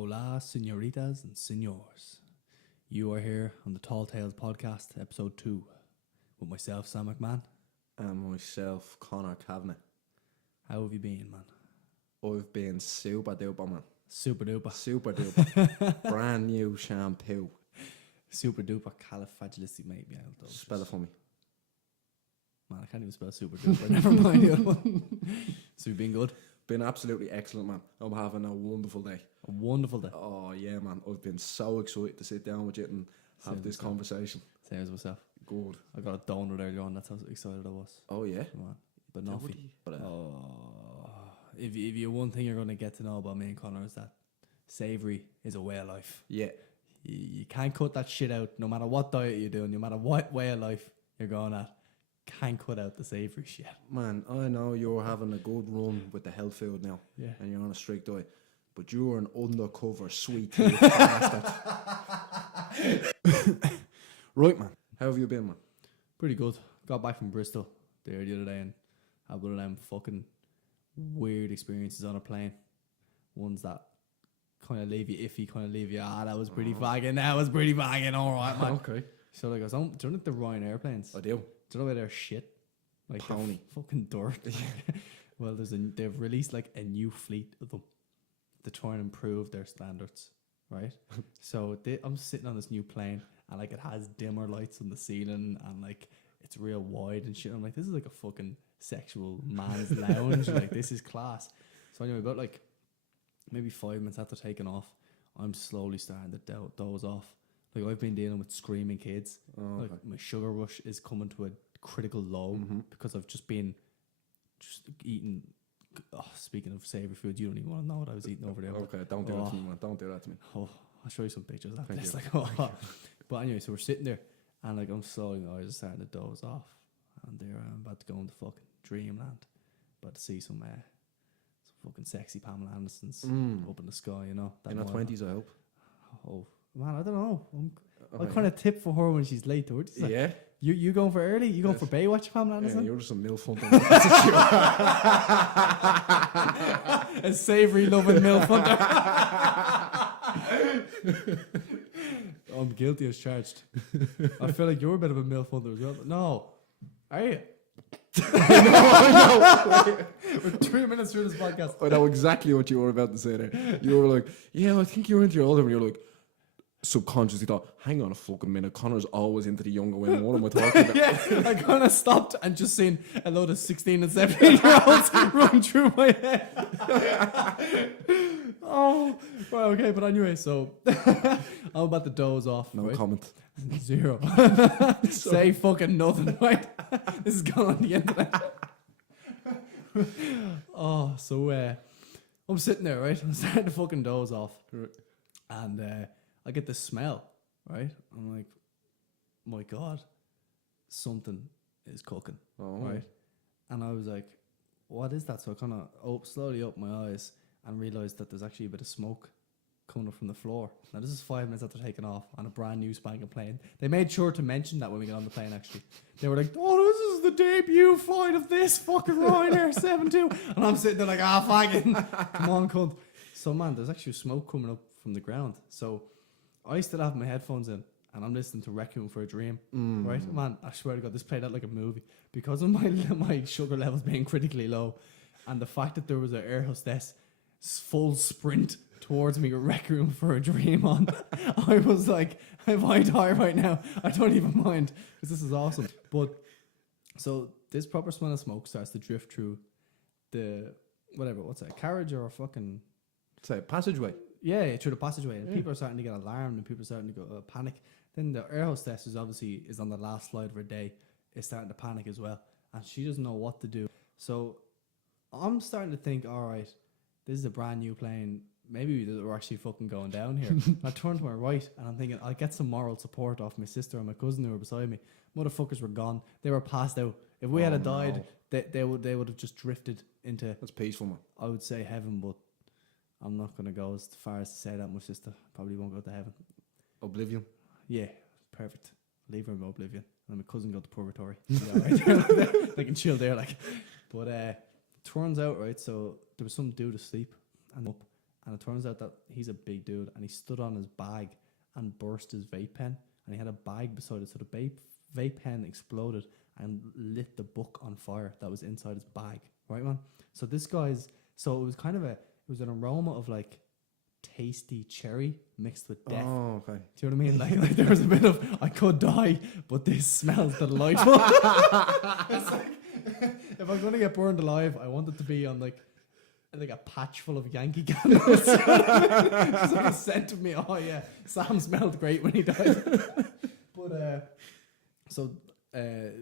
Hola, senoritas and senors. You are here on the Tall Tales podcast, episode 2, with myself, Sam McMahon. And myself, Conor Kavanagh. How have you been, man? I've been super duper, man. Super duper. Super duper. Brand new shampoo. Super duper califragilisticexpialidocious. Spell it for me. Man, I can't even spell super duper. Never mind the other one. So you've been good? Been absolutely excellent, man. I'm having a wonderful day. A wonderful day. Oh, yeah, man. I've been so excited to sit down with you and have this conversation. Same as myself. Good. I got a donut earlier on. That's how excited I was. Oh, yeah? Man. But nothing. Oh. If you one thing you're going to get to know about me and Conor is that savoury is a way of life. Yeah. You can't cut that shit out. No matter what diet you're doing, no matter what way of life you're going at, can't cut out the savoury shit. Man, I know you're having a good run with the health food now. Yeah. And you're on a strict diet. But you're an undercover sweet tooth bastard. Right, man. How have you been, man? Pretty good. Got back from Bristol there the other day and had one of them fucking weird experiences on a plane. Ones that kind of leave you iffy, kind of leave you, that was pretty bagging, alright, man. Okay. So like I was on, do you know the Ryanair airplanes? I do. Do you know where they're shit? Like Pony. Fucking dirt. Well, they've released like a new fleet of them to try and improve their standards, right? So I'm sitting on this new plane and like it has dimmer lights on the ceiling and like it's real wide and shit. I'm like, this is like a fucking sexual man's lounge. Like this is class. So anyway, about like maybe 5 minutes after taking off, I'm slowly starting to doze off. Like I've been dealing with screaming kids. Like my sugar rush is coming to a critical low because I've just been eating. Oh, speaking of savoury food, you don't even want to know what I was eating over there. Okay, don't do that to me, man. Don't do that to me. Oh, I'll show you some pictures after Thank this. you. Like, oh. But anyway, so we're sitting there, and like I'm slowly, my eyes are starting to doze off, and there I'm about to go into fucking dreamland, about to see some fucking sexy Pamela Andersons up in the sky, you know. In her 20s, I hope. Oh man, I don't know. I Okay. kind of tip for her when she's late, though. Like, Yeah. You going for early? You going for Baywatch, Pamela Yeah, Anderson? you're just a milf hunter. A savoury loving milf hunter. I'm guilty as charged. I feel like you're a bit of a milf hunter as well. No, are you? I know. We're 3 minutes through this podcast. I know exactly what you were about to say there. You were like, yeah, I think you're into your older. And you're like, subconsciously thought, hang on a fucking minute. Connor's always into the younger women. What am I talking about? Yeah, I kind of stopped and just seen a load of 16 and 17-year-olds run through my head. Oh, right, okay, but anyway, so I'm about to doze off. No right? comment. Zero. Say fucking nothing, right? This is going on the internet. Oh, so I'm sitting there, right? I'm starting to fucking doze off. And I get this smell, right? I'm like, my God, something is cooking, right? And I was like, what is that? So I kind of slowly opened my eyes and realised that there's actually a bit of smoke coming up from the floor. Now, this is 5 minutes after taking off on a brand new spanking plane. They made sure to mention that when we got on the plane, actually. They were like, oh, this is the debut flight of this fucking Ryanair 72. And I'm sitting there like, fucking, come on, cunt. So, man, there's actually smoke coming up from the ground. So I still have my headphones in and I'm listening to Requiem for a Dream, right? Man, I swear to God, this played out like a movie because of my sugar levels being critically low and the fact that there was an air hostess full sprint towards me with Requiem for a Dream on. I was like, if I die right now, I don't even mind because this is awesome. But so this proper smell of smoke starts to drift through the, what's that, carriage or a fucking... Say, passageway. Yeah, through the passageway, and people are starting to get alarmed, and people are starting to go panic. Then the air hostess, who's obviously is on the last flight of her day, is starting to panic as well, and she doesn't know what to do. So I'm starting to think, all right, this is a brand new plane. Maybe we're actually fucking going down here. I turn to my right, and I'm thinking I'll get some moral support off my sister and my cousin who were beside me. Motherfuckers were gone. They were passed out. If we had died, they would have just drifted into. That's peaceful, man. I would say heaven, but I'm not going to go as far as to say that my sister probably won't go to heaven. Oblivion. Yeah, perfect. Leave her in oblivion. And my cousin go to purgatory. Right? They can chill there, like. But turns out, right, so there was some dude asleep and up, And it turns out that he's a big dude, and he stood on his bag and burst his vape pen, and he had a bag beside it, so the vape pen exploded and lit the book on fire that was inside his bag, right, man? So this guy's, so it was kind of it was an aroma of like tasty cherry mixed with death. Oh, okay. Do you know what I mean? Like there was a bit of, I could die, but this smells delightful. It's like, if I'm gonna get burned alive, I want it to be on like a patch full of Yankee candles. Just like a scent of me. Oh yeah, Sam smelled great when he died. But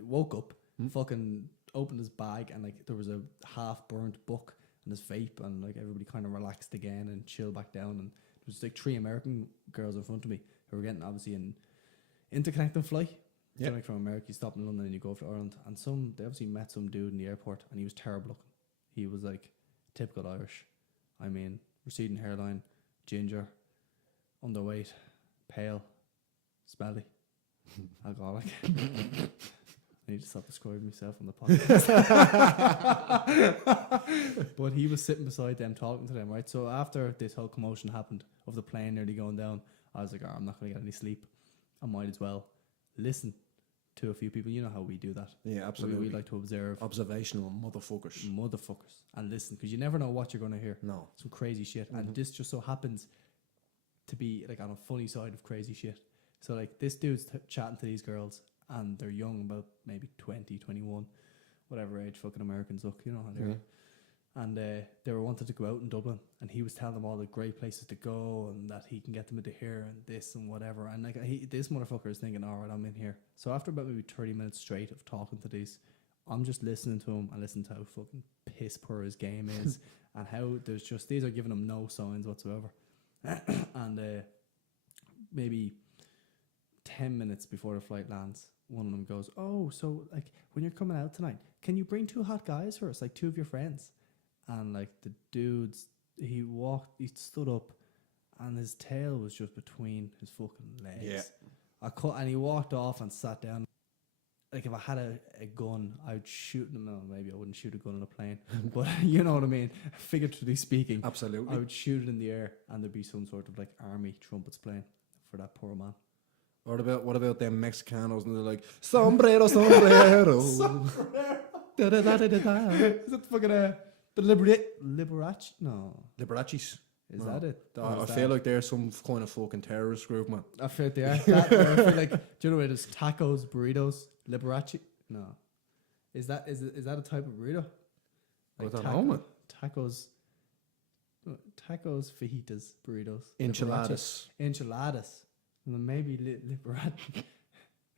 woke up, fucking opened his bag, and like there was a half burnt book and his vape, and like everybody kind of relaxed again and chilled back down. And there was like 3 American girls in front of me who were getting obviously an interconnecting flight. Yeah. Like from America, you stop in London and you go to Ireland, and they obviously met some dude in the airport, and he was terrible looking. He was like typical Irish. I mean, receding hairline, ginger, underweight, pale, smelly, alcoholic. I need to stop describing myself on the podcast. But he was sitting beside them talking to them, right? So after this whole commotion happened of the plane nearly going down, I was like, oh, I'm not going to get any sleep. I might as well listen to a few people. You know how we do that. Yeah, absolutely. We like to observe Observational motherfuckers. And listen, because you never know what you're going to hear. No. Some crazy shit. And this just so happens to be like on a funny side of crazy shit. So like this dude's chatting to these girls, and they're young, about maybe 20, 21, whatever age fucking Americans look, you know how they are. And they were wanted to go out in Dublin, and he was telling them all the great places to go, and that he can get them into here and this and whatever. And like this motherfucker is thinking, all right, I'm in here. So after about maybe 30 minutes straight of talking to these, I'm just listening to him and listening to how fucking piss poor his game is, and how there's just, these are giving him no signs whatsoever. And maybe 10 minutes before the flight lands, one of them goes, oh, so like when you're coming out tonight, can you bring 2 hot guys for us, like 2 of your friends? And like the dudes, he stood up, and his tail was just between his fucking legs. Yeah. And he walked off and sat down. Like if I had a gun, I would shoot him. No, maybe I wouldn't shoot a gun on a plane, but you know what I mean. Figuratively speaking, Absolutely. I would shoot it in the air, and there'd be some sort of like army trumpets playing for that poor man. What about them Mexicanos, and they're like, sombrero, sombrero. Sombrero. Da-da-da-da-da-da. Is it fucking the Liberace? No. Liberace's. Is that it? I feel like they're some kind of fucking terrorist group, man. I feel they are. I feel like, do you know where there's tacos, burritos, Liberace? No. Is that a type of burrito? Like I don't know, man. Tacos, fajitas, burritos. Enchiladas. Liberace. Enchiladas. And then maybe Liberace.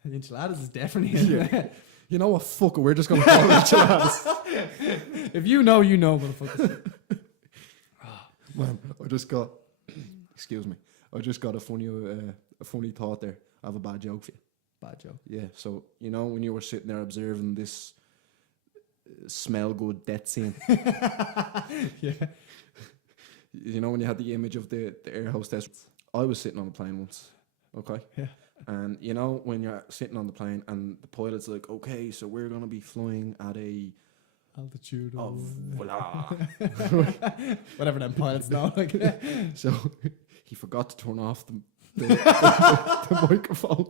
Enchiladas is definitely in there. You know what, fuck it, we're just going to call it enchiladas. If you know, motherfuckers. Man, excuse me, I just got a funny thought there. I have a bad joke for you. Bad joke. Yeah, so, you know, when you were sitting there observing this smell good death scene. Yeah. You know, when you had the image of the air hostess. I was sitting on a plane once, okay? Yeah. And, you know, when you're sitting on the plane and the pilot's like, okay, so we're going to be flying at a altitude of voila. Whatever them pilots know. Like. So he forgot to turn off the microphone.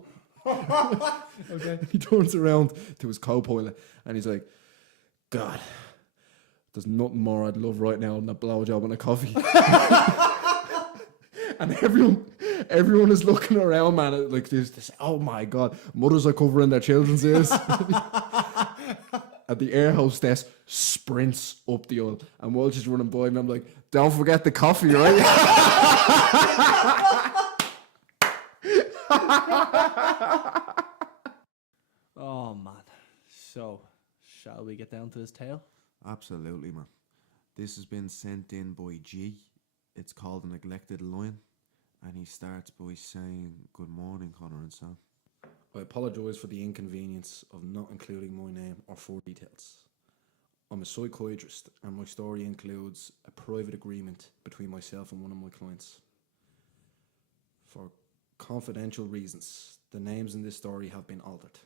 Okay. He turns around to his co-pilot and he's like, God, there's nothing more I'd love right now than a blowjob and a coffee. And everyone is looking around, man, like this, oh my God, mothers are covering their children's ears. And the air hostess sprints up the aisle, and Walsh is running by me. I'm like, don't forget the coffee, right? Oh man. So, shall we get down to this tale? Absolutely, man. This has been sent in by G. It's called A Neglected Lion, and he starts by saying, good morning, Conor and Sam. I apologise for the inconvenience of not including my name or full details. I'm a psychiatrist, and my story includes a private agreement between myself and one of my clients. For confidential reasons, the names in this story have been altered.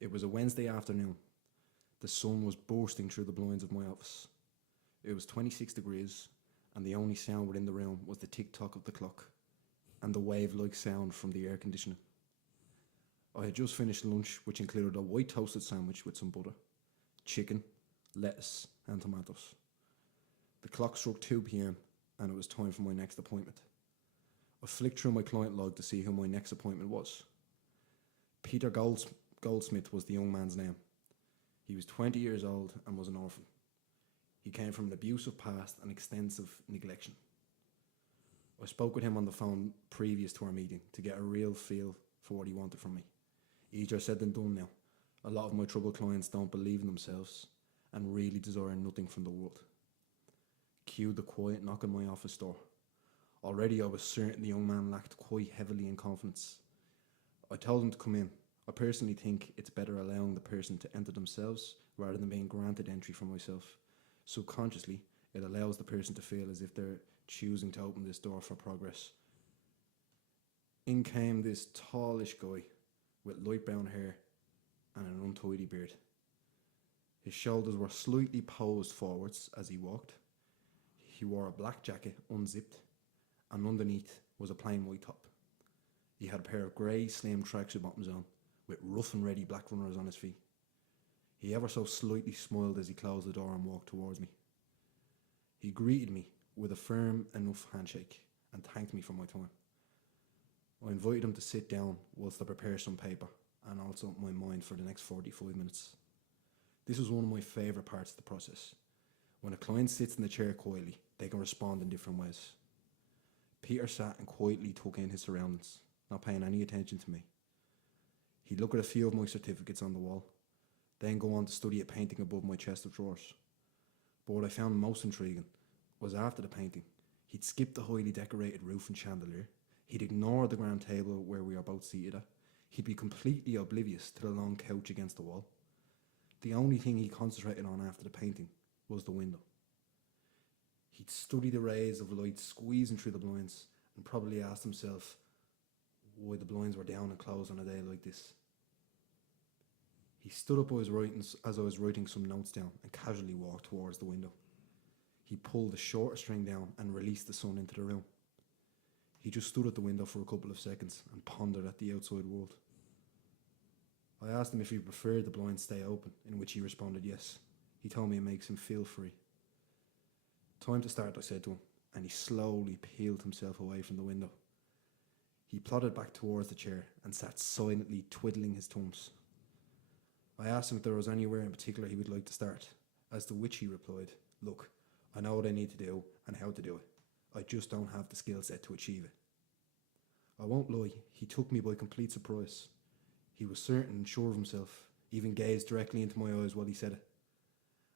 It was a Wednesday afternoon. The sun was bursting through the blinds of my office. It was 26 degrees, and the only sound within the room was the tick-tock of the clock and the wave-like sound from the air conditioning. I had just finished lunch, which included a white toasted sandwich with some butter, chicken, lettuce and tomatoes. The clock struck 2 p.m. and it was time for my next appointment. I flicked through my client log to see who my next appointment was. Peter Goldsmith was the young man's name. He was 20 years old and was an orphan. He came from an abusive past and extensive neglection. I spoke with him on the phone previous to our meeting to get a real feel for what he wanted from me. Easier said than done now. A lot of my troubled clients don't believe in themselves and really desire nothing from the world. Cue the quiet knock on my office door. Already I was certain the young man lacked quite heavily in confidence. I told him to come in. I personally think it's better allowing the person to enter themselves rather than being granted entry from myself. Subconsciously, it allows the person to feel as if they're choosing to open this door for progress. In came this tallish guy with light brown hair and an untidy beard. His shoulders were slightly posed forwards as he walked. He wore a black jacket unzipped, and underneath was a plain white top. He had a pair of grey slim tracksuit bottoms on, with rough and ready black runners on his feet. He ever so slightly smiled as he closed the door and walked towards me. He greeted me with a firm enough handshake and thanked me for my time. I invited him to sit down whilst I prepared some paper and also my mind for the next 45 minutes. This was one of my favourite parts of the process. When a client sits in the chair quietly, they can respond in different ways. Peter sat and quietly took in his surroundings, not paying any attention to me. He'd look at a few of my certificates on the wall, then go on to study a painting above my chest of drawers. But what I found most intriguing was after the painting, he'd skip the highly decorated roof and chandelier, he'd ignore the grand table where we are both seated at, he'd be completely oblivious to the long couch against the wall. The only thing he concentrated on after the painting was the window. He'd study the rays of light squeezing through the blinds and probably asked himself why the blinds were down and closed on a day like this. He stood up as I was writing some notes down and casually walked towards the window. He pulled the shorter string down and released the sun into the room. He just stood at the window for a couple of seconds and pondered at the outside world. I asked him if he preferred the blinds stay open, in which he responded yes. He told me it makes him feel free. Time to start, I said to him, and he slowly peeled himself away from the window. He plodded back towards the chair and sat silently twiddling his thumbs. I asked him if there was anywhere in particular he would like to start, as to which he replied, "Look, I know what I need to do and how to do it. I just don't have the skill set to achieve it." I won't lie, he took me by complete surprise. He was certain and sure of himself, even gazed directly into my eyes while he said it.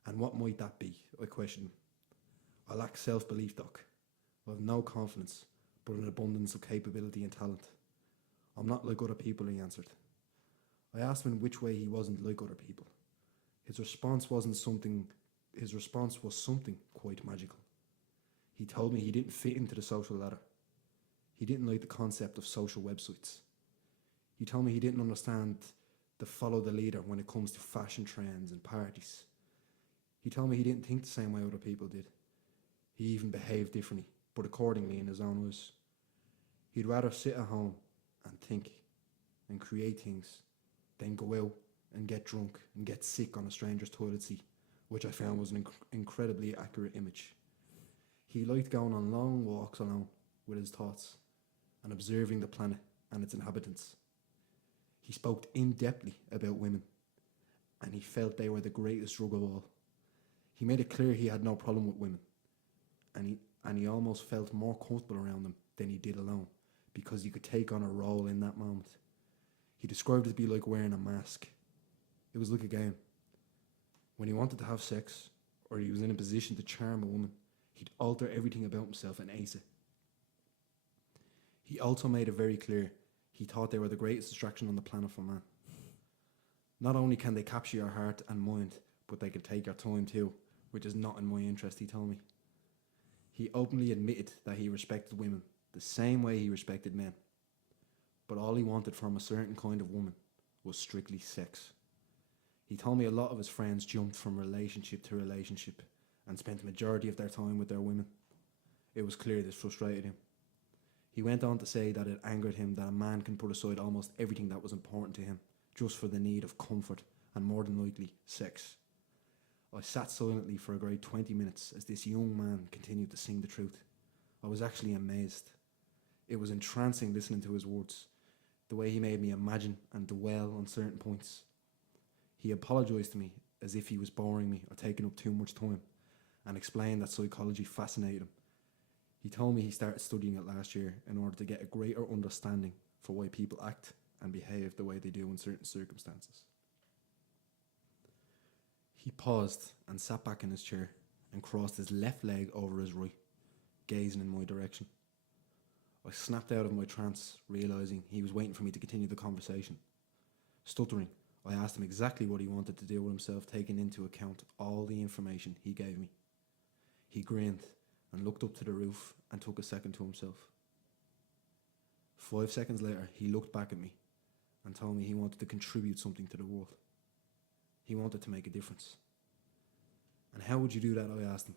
"And what might that be?" I questioned him. "I lack self-belief, Doc. I have no confidence, but an abundance of capability and talent. I'm not like other people," he answered. I asked him in which way he wasn't like other people. His response was something quite magical. He told me he didn't fit into the social ladder. He didn't like the concept of social websites. He told me he didn't understand the follow the leader when it comes to fashion trends and parties. He told me he didn't think the same way other people did. He even behaved differently, but accordingly in his own ways. He'd rather sit at home and think and create things than go out and get drunk and get sick on a stranger's toilet seat, which I found was an incredibly accurate image. He liked going on long walks alone with his thoughts and observing the planet and its inhabitants. He spoke in-depthly about women, and he felt they were the greatest drug of all. He made it clear he had no problem with women, and he almost felt more comfortable around them than he did alone, because he could take on a role in that moment. He described it to be like wearing a mask. It was like a game. When he wanted to have sex, or he was in a position to charm a woman, he'd alter everything about himself and ace it. He also made it very clear he thought they were the greatest distraction on the planet for man. Not only can they capture your heart and mind, but they can take your time too, which is not in my interest, he told me. He openly admitted that he respected women the same way he respected men, but all he wanted from a certain kind of woman was strictly sex. He told me a lot of his friends jumped from relationship to relationship and spent the majority of their time with their women. It was clear this frustrated him. He went on to say that it angered him that a man can put aside almost everything that was important to him just for the need of comfort and, more than likely, sex. I sat silently for a great 20 minutes as this young man continued to sing the truth. I was actually amazed. It was entrancing listening to his words, the way he made me imagine and dwell on certain points. He apologised to me as if he was boring me or taking up too much time, and explained that psychology fascinated him. He told me he started studying it last year in order to get a greater understanding for why people act and behave the way they do in certain circumstances. He paused and sat back in his chair and crossed his left leg over his right, gazing in my direction. I snapped out of my trance, realising he was waiting for me to continue the conversation. Stuttering, I asked him exactly what he wanted to do with himself, taking into account all the information he gave me. He grinned and looked up to the roof and took a second to himself. 5 seconds later, he looked back at me and told me he wanted to contribute something to the world. He wanted to make a difference. And how would you do that, I asked him.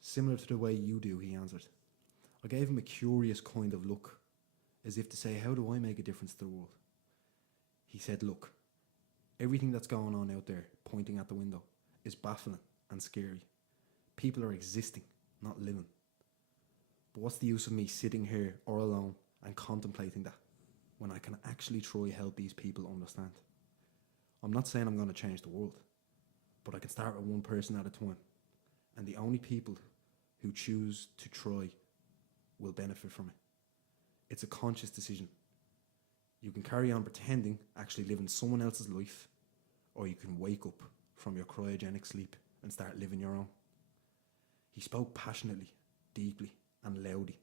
Similar to the way you do, he answered. I gave him a curious kind of look, as if to say, how do I make a difference to the world? He said, look, everything that's going on out there, pointing at the window, is baffling and scary. People are existing, not living. But what's the use of me sitting here or alone and contemplating that when I can actually try help these people understand? I'm not saying I'm going to change the world, but I can start with one person at a time. And the only people who choose to try will benefit from it. It's a conscious decision. You can carry on pretending, actually living someone else's life, or you can wake up from your cryogenic sleep and start living your own. He spoke passionately, deeply, and loudly.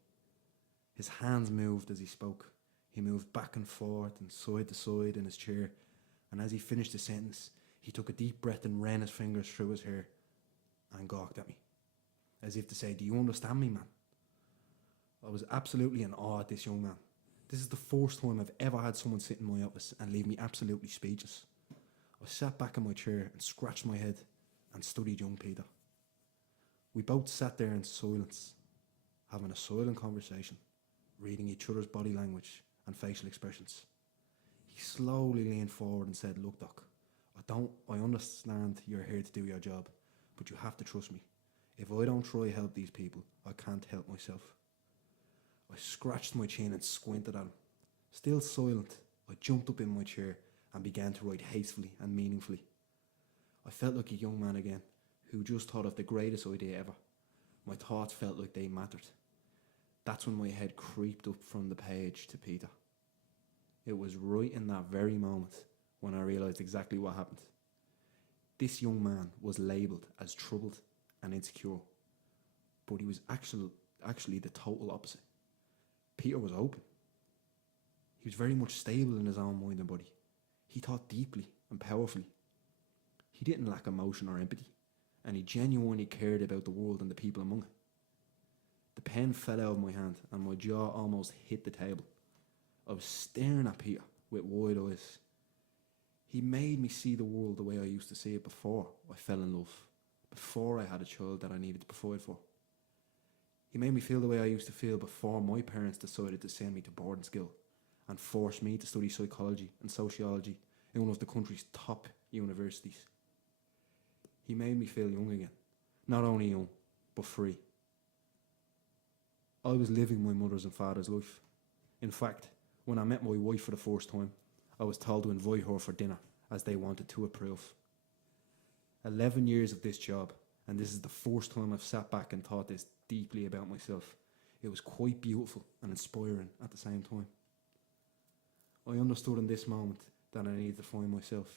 His hands moved as he spoke. He moved back and forth and side to side in his chair, and as he finished the sentence, he took a deep breath and ran his fingers through his hair and gawked at me, as if to say, do you understand me, man? I was absolutely in awe at this young man. This is the first time I've ever had someone sit in my office and leave me absolutely speechless. I sat back in my chair and scratched my head and studied young Peter. We both sat there in silence, having a silent conversation, reading each other's body language and facial expressions. He slowly leaned forward and said, look, Doc, I understand you're here to do your job, but you have to trust me. If I don't try to help these people, I can't help myself. I scratched my chin and squinted at him. Still silent, I jumped up in my chair and began to write hastily and meaningfully. I felt like a young man again, who just thought of the greatest idea ever. My thoughts felt like they mattered. That's when my head creeped up from the page to Peter. It was right in that very moment when I realised exactly what happened. This young man was labelled as troubled and insecure, but he was actually the total opposite. Peter was open. He was very much stable in his own mind and body. He thought deeply and powerfully. He didn't lack emotion or empathy, and he genuinely cared about the world and the people among it. The pen fell out of my hand and my jaw almost hit the table. I was staring at Peter with wide eyes. He made me see the world the way I used to see it before I fell in love, before I had a child that I needed to provide for. He made me feel the way I used to feel before my parents decided to send me to boarding school and force me to study psychology and sociology in one of the country's top universities. He made me feel young again. Not only young, but free. I was living my mother's and father's life. In fact, when I met my wife for the first time, I was told to invite her for dinner as they wanted to approve. 11 years of this job, and this is the first time I've sat back and thought this deeply about myself. It was quite beautiful and inspiring at the same time. I understood in this moment that I needed to find myself.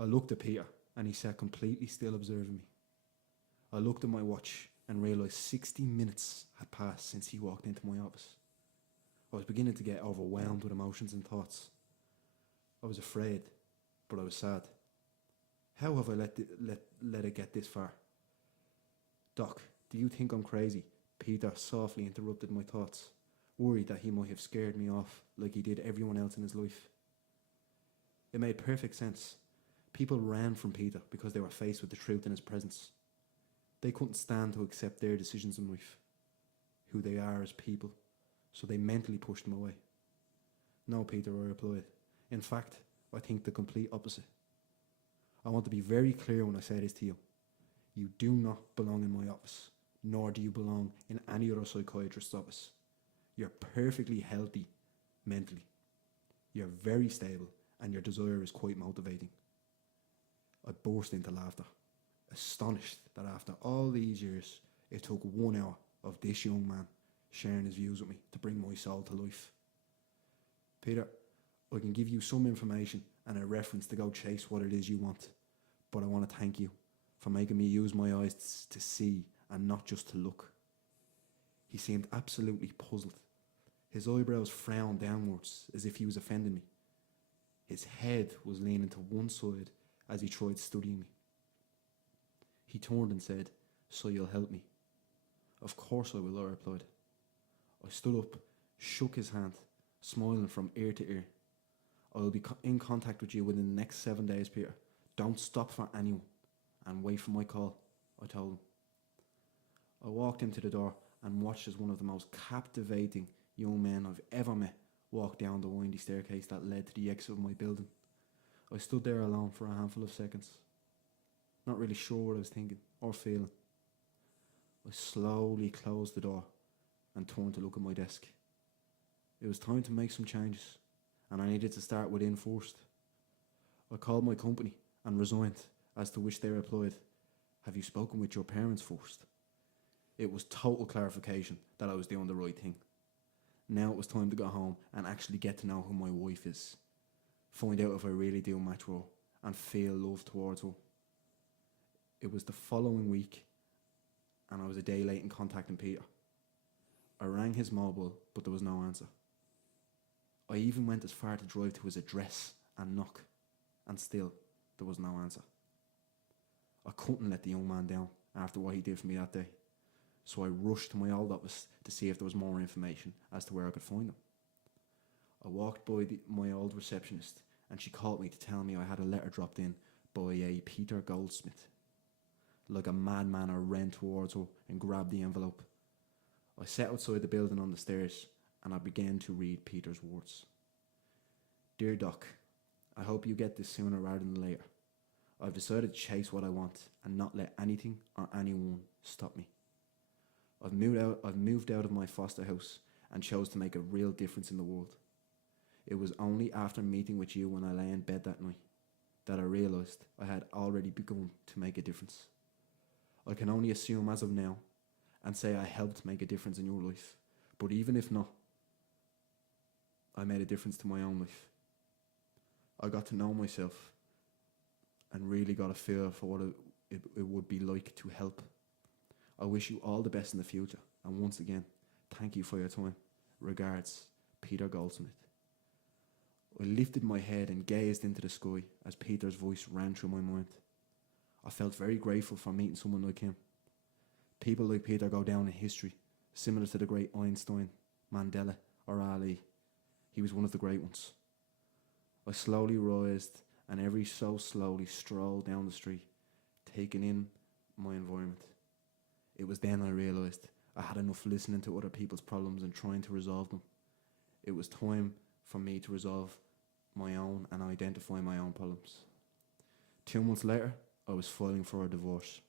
I looked at Peter and he sat completely still observing me. I looked at my watch and realised 60 minutes had passed since he walked into my office. I was beginning to get overwhelmed with emotions and thoughts. I was afraid, but I was sad. How have I let it get this far? Doc, do you think I'm crazy? Peter softly interrupted my thoughts, worried that he might have scared me off like he did everyone else in his life. It made perfect sense. People ran from Peter because they were faced with the truth in his presence. They couldn't stand to accept their decisions in life, who they are as people, so they mentally pushed them away. No, Peter, I replied. In fact, I think the complete opposite. I want to be very clear when I say this to you. You do not belong in my office, nor do you belong in any other psychiatrist's office. You're perfectly healthy mentally. You're very stable, and your desire is quite motivating. I burst into laughter, astonished that after all these years, it took 1 hour of this young man sharing his views with me to bring my soul to life. Peter, I can give you some information and a reference to go chase what it is you want, but I want to thank you for making me use my eyes to see and not just to look. He seemed absolutely puzzled. His eyebrows frowned downwards as if he was offending me. His head was leaning to one side as he tried studying me. He turned and said, "So you'll help me?" "Of course I will," I replied. I stood up, shook his hand, smiling from ear to ear. "I will be in contact with you within the next 7 days, Peter. Don't stop for anyone, and wait for my call," I told him. I walked into the door and watched as one of the most captivating young men I've ever met walked down the windy staircase that led to the exit of my building. I stood there alone for a handful of seconds, not really sure what I was thinking or feeling. I slowly closed the door and turned to look at my desk. It was time to make some changes, and I needed to start within first. I called my company and resigned, as to which they replied, "Have you spoken with your parents first?" It was total clarification that I was doing the right thing. Now it was time to go home and actually get to know who my wife is. Find out if I really do match her and feel love towards her. It was the following week, and I was a day late in contacting Peter. I rang his mobile, but there was no answer. I even went as far to drive to his address and knock, and still there was no answer. I couldn't let the young man down after what he did for me that day, so I rushed to my old office to see if there was more information as to where I could find him. I walked by my old receptionist, and she called me to tell me I had a letter dropped in by a Peter Goldsmith. Like a madman, I ran towards her and grabbed the envelope. I sat outside the building on the stairs, and I began to read Peter's words. "Dear Doc, I hope you get this sooner rather than later. I've decided to chase what I want and not let anything or anyone stop me. I've moved out of my foster house and chose to make a real difference in the world. It was only after meeting with you when I lay in bed that night that I realised I had already begun to make a difference. I can only assume as of now and say I helped make a difference in your life, but even if not, I made a difference to my own life. I got to know myself and really got a feel for what it would be like to help. I wish you all the best in the future, and once again, thank you for your time. Regards, Peter Goldsmith." I lifted my head and gazed into the sky as Peter's voice ran through my mind. I felt very grateful for meeting someone like him. People like Peter go down in history, similar to the great Einstein, Mandela, or Ali. He was one of the great ones. I slowly rised and every so slowly strolled down the street, taking in my environment. It was then I realised I had enough listening to other people's problems and trying to resolve them. It was time for me to resolve my own and identify my own problems. 2 months later, I was filing for a divorce.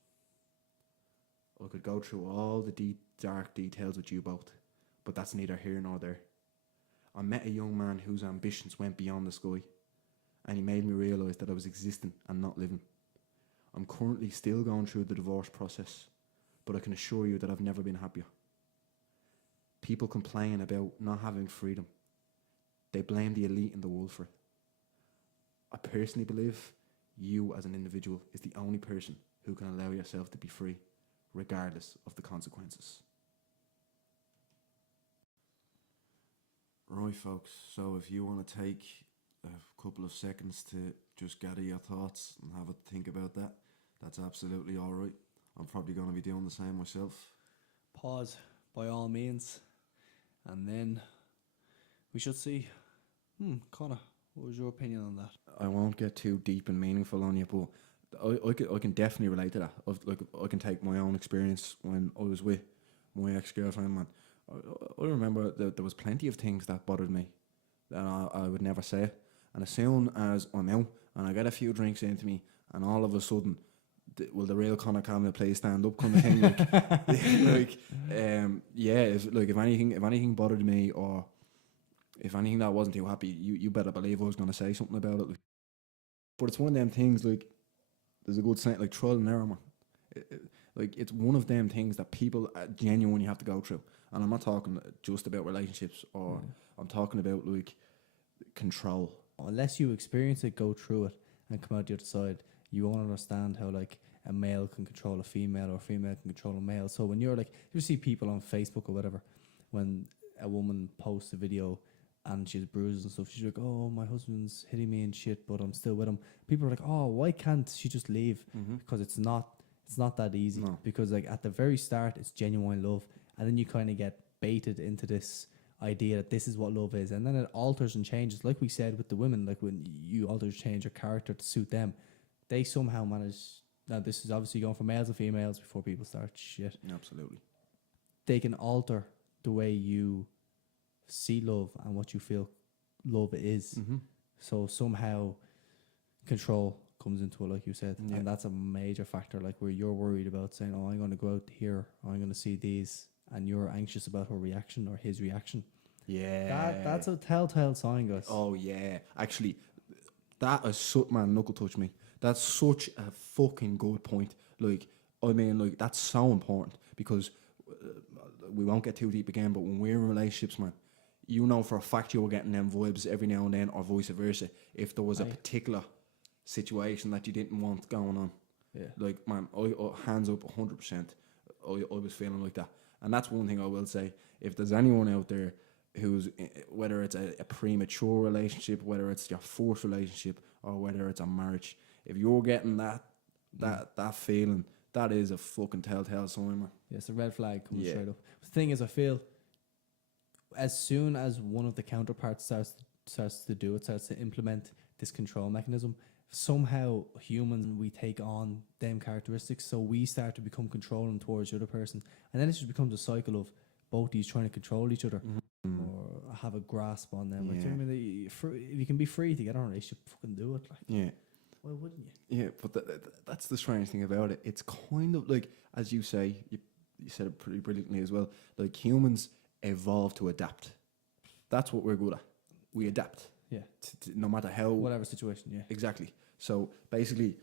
I could go through all the deep, dark details with you both, but that's neither here nor there. I met a young man whose ambitions went beyond the sky, and he made me realise that I was existing and not living. I'm currently still going through the divorce process, but I can assure you that I've never been happier. People complain about not having freedom. They blame the elite in the world for it. I personally believe you as an individual is the only person who can allow yourself to be free, regardless of the consequences. Right, folks, so if you want to take a couple of seconds to just gather your thoughts and have a think about that, that's absolutely alright. I'm probably going to be doing the same myself. Pause by all means, and then we should see. Conor, what was your opinion on that? I won't get too deep and meaningful on you, but I can definitely relate to that. Like I can take my own experience when I was with my ex-girlfriend, man. I remember that there was plenty of things that bothered me that I would never say. And as soon as I'm out and I get a few drinks into me, and all of a sudden, the real Conor Campbell play stand up kind of thing, if anything bothered me, or if anything that wasn't too happy, you better believe I was gonna say something about it. Like. But it's one of them things, like, there's a good saying, like, trial and error, man. Like, it's one of them things that people genuinely have to go through. And I'm not talking just about relationships, or I'm talking about, like, control. Unless you experience it, go through it, and come out the other side, you won't understand how, like, a male can control a female, or a female can control a male. So when you're, like, you see people on Facebook or whatever, when a woman posts a video and she has bruises and stuff, she's like, oh, my husband's hitting me and shit, but I'm still with him. People are like, oh, why can't she just leave? Because it's not that easy. No. Because, like, at the very start, it's genuine love, and then you kind of get baited into this idea that this is what love is, and then it alters and changes. Like we said with the women, like when you alter, change your character to suit them, they somehow manage. Now, this is obviously going for males and females before people start shit. Absolutely. They can alter the way you see love and what you feel love is. So somehow control comes into it, like you said, and that's a major factor. Like, where you're worried about saying, oh, I'm going to go out here, or I'm going to see these, and you're anxious about her reaction or his reaction. Yeah. That's a telltale sign, guys. Oh, yeah. Actually, that is so, man, knuckle touch me. That's such a fucking good point. Like, I mean, like, that's so important, because we won't get too deep again, but when we're in relationships, man, you know for a fact you were getting them vibes every now and then, or vice versa, if there was a particular situation that you didn't want going on. Yeah. Like, man, I hands up 100%. I was feeling like that. And that's one thing I will say. If there's anyone out there who's, whether it's a premature relationship, whether it's your fourth relationship, or whether it's a marriage, if you're getting that feeling, that is a fucking telltale sign, man. Yeah, it's a red flag coming straight up. The thing is, I feel as soon as one of the counterparts starts to implement this control mechanism, somehow humans, we take on them characteristics, so we start to become controlling towards the other person, and then it just becomes a cycle of both these trying to control each other or have a grasp on them. Like, you know what I mean? If you can be free to get on a relationship, fucking do it. Like, yeah. why wouldn't you? Yeah, but that's the strange thing about it. It's kind of like, as you say, you said it pretty brilliantly as well, like, humans evolve to adapt. That's what we're good at. We adapt. Yeah. No matter how... Whatever situation, yeah. Exactly. So, basically,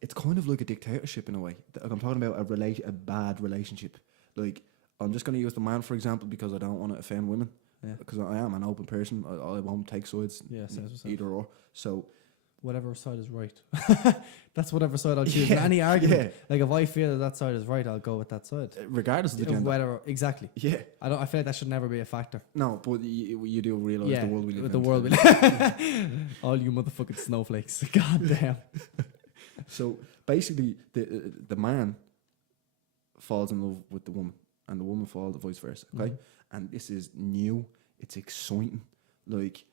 it's kind of like a dictatorship in a way. Like, I'm talking about a bad relationship. Like, I'm just going to use the man, for example, because I don't want to offend women. Yeah. Because I am an open person. I won't take sides. Yeah, either or. So... whatever side is right. That's whatever side I'll choose. In any argument, like, if I feel that side is right, I'll go with that side, regardless of the gender. Whether exactly. Yeah, I feel like that should never be a factor. No, but you do realise the world we live in. The world we live. All you motherfucking snowflakes. God damn. So basically, the man falls in love with the woman, and the woman falls vice versa. Okay, and this is new. It's exciting. Like,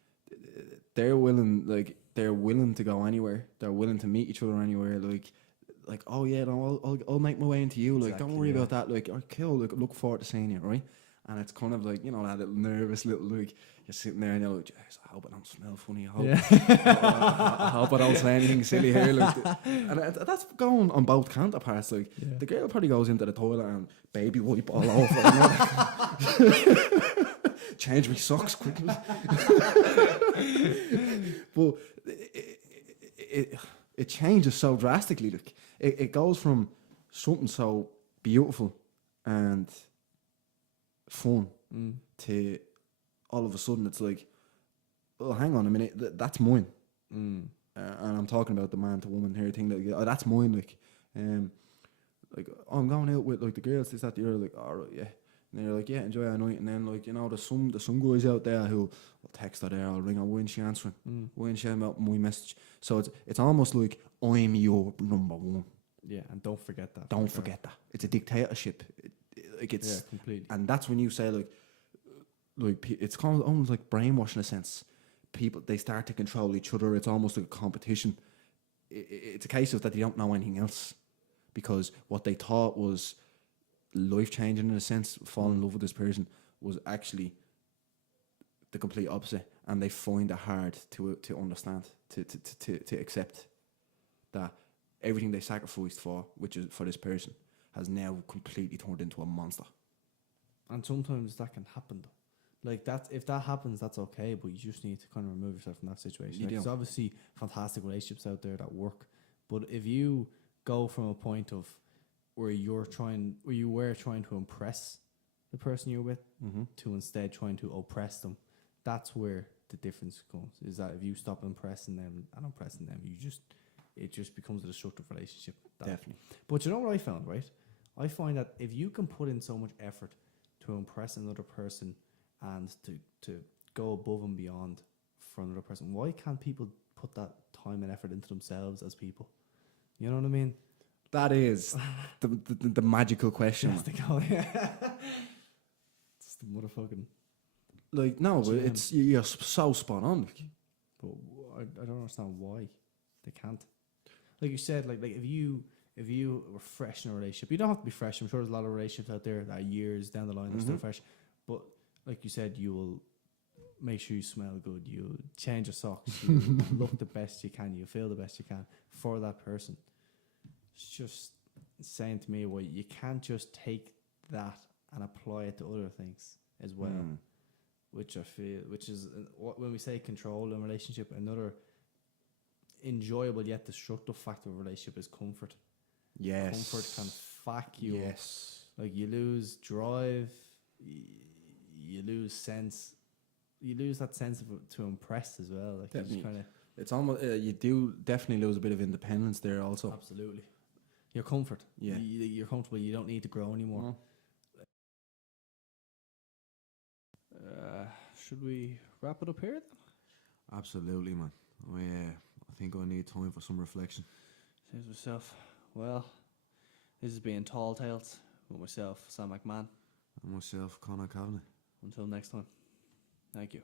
they're willing to go anywhere. They're willing to meet each other anywhere. Like, oh yeah, no, I'll make my way into you. Like, don't worry about that. Like, oh, cool. Like, look forward to seeing you, right? And it's kind of like, you know, that little nervous little, like, you're sitting there and you're like, jeez, I hope I don't smell funny. I hope I don't say anything silly here. Like, and that's going on both counterparts. Like, the girl probably goes into the toilet and baby wipe all over. Change my socks quickly. But it changes so drastically. Like, it goes from something so beautiful and fun to all of a sudden it's like, oh, hang on a minute, that's mine. And I'm talking about the man to woman here thing. That, that's mine. Like, oh, I'm going out with, like, the girls, this, that, the other. Like, all right, yeah. And they're like, yeah, enjoy our night. And then, like, you know, there's some guys out there who will text her there, I'll ring her, why isn't she answering? Why isn't she out my message? So it's almost like, I'm your number one. Yeah, and don't forget that. Don't forget that. It's a dictatorship. It's completely. And that's when you say, like it's kind of almost like brainwashing in a sense. People, they start to control each other. It's almost like a competition. it's a case of that they don't know anything else, because what they thought was life changing in a sense, falling in love with this person, was actually the complete opposite, and they find it hard to understand, to accept that everything they sacrificed for, which is for this person, has now completely turned into a monster. And sometimes that can happen though. Like that, if that happens, that's okay, but you just need to kind of remove yourself from that situation. You do. There's obviously fantastic relationships out there that work, but if you go from a point of where you were trying to impress the person you're with to instead trying to oppress them, that's where the difference comes. Is that if you stop impressing them and oppressing them, it just becomes a destructive relationship. Definitely. But you know what I found, right? I find that if you can put in so much effort to impress another person and to go above and beyond for another person, why can't people put that time and effort into themselves as people? You know what I mean? That is the magical question. Yes, they go, yeah. It's the motherfucking... Like, no, but it's, you're so spot on. Like. But I don't understand why they can't. Like you said, like if you were fresh in a relationship, you don't have to be fresh. I'm sure there's a lot of relationships out there that are years down the line are still fresh. But like you said, you will make sure you smell good. You change your socks. You look the best you can. You feel the best you can for that person. It's just saying to me, well, you can't just take that and apply it to other things as well. Which I feel, which is when we say control in a relationship, another enjoyable yet destructive factor of a relationship is comfort. Yes. Comfort can fuck you up. Yes. Like you lose drive, you lose sense, you lose that sense of to impress as well. Like Definitely. you just kind of, It's almost, you do definitely lose a bit of independence there also. absolutely. Your comfort. Yeah. You're comfortable. You don't need to grow anymore. Should we wrap it up here then? Absolutely, man. I think I need time for some reflection. Says myself. Well, this has been Tall Tales with myself, Sam McMahon. And myself, Conor Kavanagh. Until next time. Thank you.